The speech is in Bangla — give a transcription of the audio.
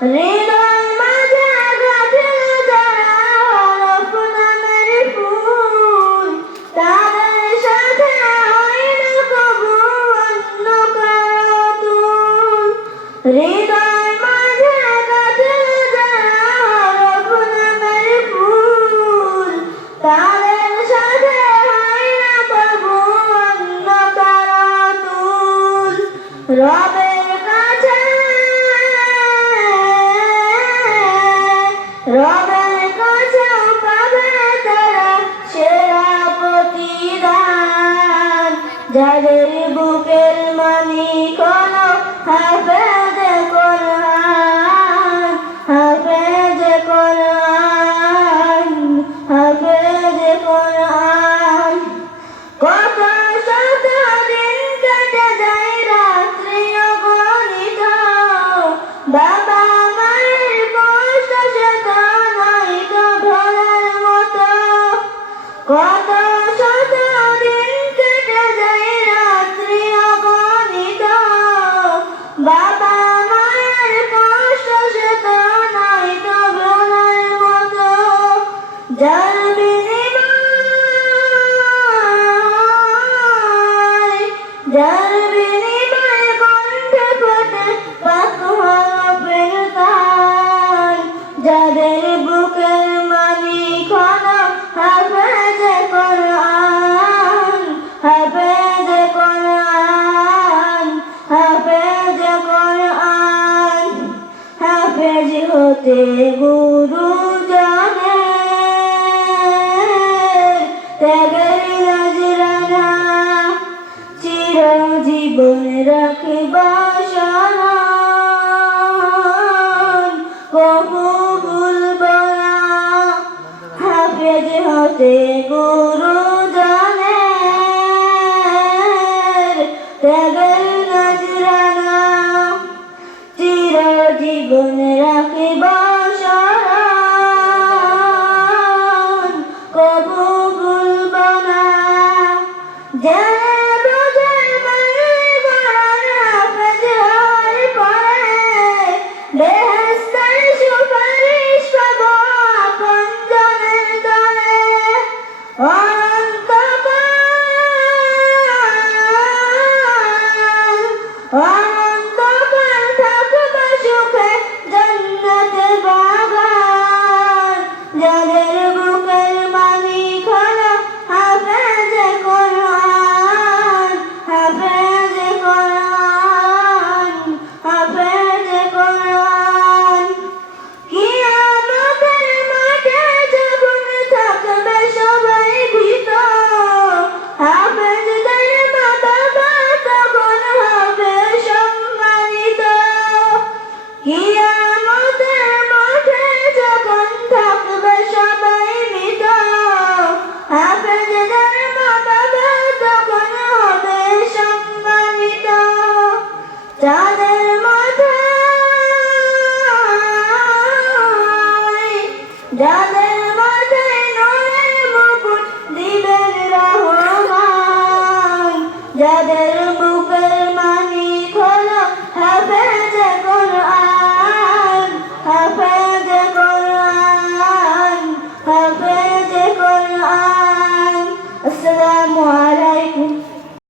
হৃদয় মাঝে গাছে যারা অলফ নামের ফুল তাদের সাথে হয় না কবু অন্য কারণ হৃদয় রবের বুকের মানিক কত শত দিন কেটে যায় রাত্রি অগণিত। বাবা মায়ের কষ্ট সে তো নাই তো ভোলার মতো। যার বিনিময়, যার জগতে Father.